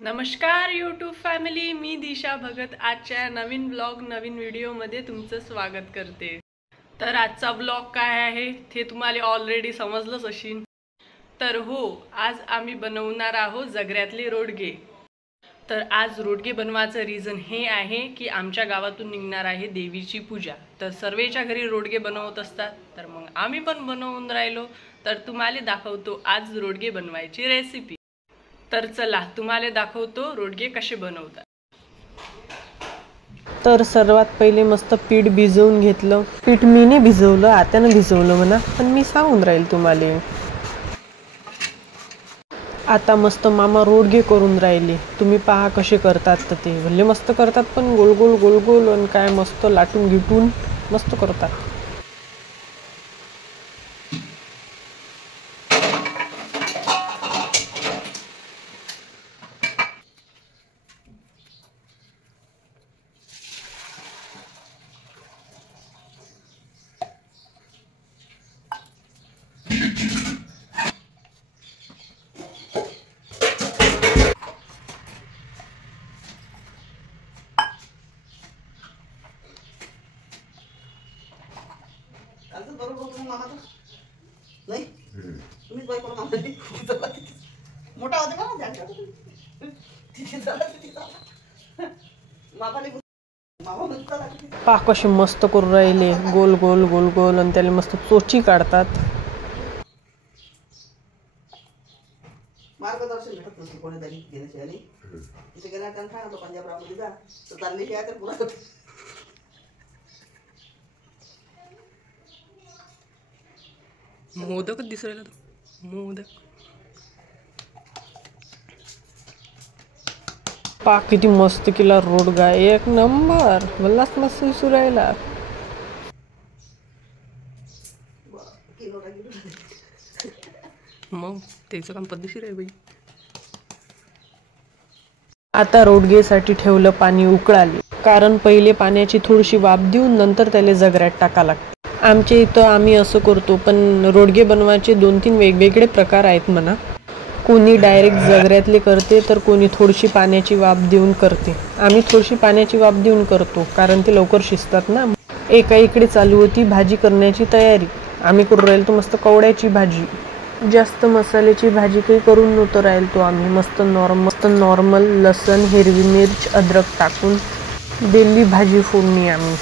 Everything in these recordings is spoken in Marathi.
नमस्कार यूट्यूब फॅमिली, मी दिशा भगत आजच्या नवीन ब्लॉग नवीन व्हिडिओमध्ये तुमचं स्वागत करते। तर आजचा ब्लॉग काय आहे ते तुम्हाला ऑलरेडी समजलंच असेल। तर हो, आज आम्ही बनवणार आहोत जगऱ्यातले रोडगे। तर आज रोडगे बनवायचं रीजन हे आहे की आमच्या गावातून निघणार आहे देवीची पूजा। तर सर्वेच्या घरी रोडगे बनवत असतात, तर मग आम्ही पण बनवून राहिलो। तर तुम्हाला दाखवतो आज रोडगे बनवायची रेसिपी। तर चला तुम्हाला दाखवतो रोडगे कसे बनवतात। तर सर्वात पहिले मस्त पीठ भिजवून घेतलं। पीठ मीने भिजवलं, आत्यानं भिजवलं म्हणा, पण मी सांगून राहील तुम्हाला। आता मस्त मामा रोडगे करून राहिले। तुम्ही पहा कसे करतात ते। भले मस्त करतात, पण गोल गोल गोल गोल आणि काय मस्त लाटून गिटून मस्त करतात। पहा कसे मस्त करून राहिले, गोल गोल गोल गोल, आणि त्याला मस्त चोची काढतात। मार्गदर्शन भेटत नसते कोणीतरी घेण्याची। तिथे गेला त्यांना सांगा तो पंजाबरावमध्ये जा, तर चालली की आता पुरा मोदक दिसायला मोदक। पहा किती मस्त केला रोडगा, एक नंबर। मलाच मस्त सुरायला। मग त्याचं काम पद्धतशीर आहे बाई। आता रोडगेसाठी ठेवलं पाणी उकळाले, कारण पहिले पाण्याची थोडीशी वाफ देऊन नंतर त्याला जगऱ्यात टाका लागते। आमच्या इथं आम्ही असं करतो, पण रोडगे बनवायचे 2-3 वेगवेगळे प्रकार आहेत म्हणा। कोणी डायरेक्ट जगऱ्यातले करते, तर कोणी थोडीशी पाण्याची वाफ देऊन करते। आम्ही थोडीशी पाण्याची वाफ देऊन करतो, कारण ते लवकर शिजतात ना। एका इकडे चालू होती भाजी करण्याची तयारी। आम्ही करून राहिलो मस्त कवड्याची भाजी। जास्त मसाल्याची भाजी काही करून नव्हतं राहिलो आम्ही। मस्त नॉर्मल लसण, हिरवी मिर्च, अद्रक टाकून दिली भाजी फोडणी आम्ही।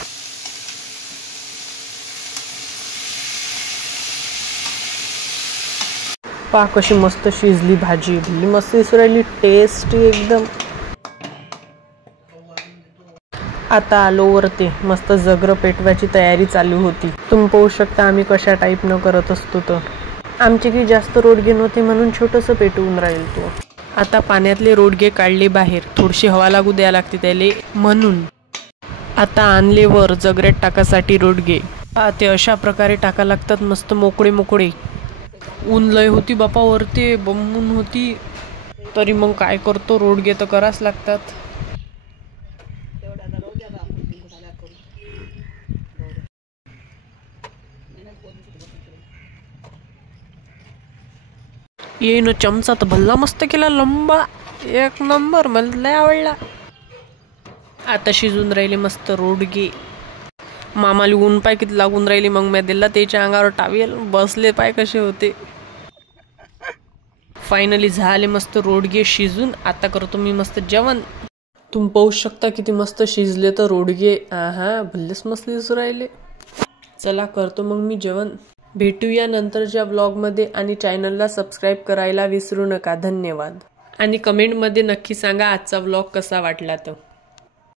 पहा कशी मस्त शिजली भाजी, मस्त इसरायली टेस्ट एकदम। आता आलो वरती, मस्त जगर पेटवायची तयारी चालू होती। तुम्ही पाहू शकता आम्ही कशा टाईप न करत असतो। तर आमचे की जास्त रोडगे नव्हते म्हणून छोटंसं पेटवून राहील तो। आता पाण्यातले रोडगे काढले बाहेर, थोडीशी हवा लागू द्यायला लागते त्याले म्हणून। आता आणले वर जगऱ्यात टाकासाठी रोडगे। ते अशा प्रकारे टाका लागतात, मस्त मोकळे मोकळे। ऊन लय होती बापा वरती, बंबून होती, तरी मग काय करतो, रोडगे तर कराच लागतात। ये न चमचा तर भल्ला मस्त केला, लंबा, एक नंबर, मला लय आवडला। आता शिजून राहिले मस्त रोडगे। मामाला ऊन पाय किती लागून राहिली, मग मी दिला त्याच्या अंगावर टावेल, बसले पाय कसे होते। फायनली झाले मस्त रोडगे शिजून। आता करतो मी मस्त जेवण। तुम्ही पाहू शकता किती मस्त शिजले तर रोडगे। भल्लेच मस्त दिसू राहिले। चला करतो मग मी जेवण। भेटूया नंतरच्या ब्लॉगमध्ये, आणि चॅनलला सबस्क्राईब करायला विसरू नका। धन्यवाद। आणि कमेंटमध्ये नक्की सांगा आजचा ब्लॉग कसा वाटला तर।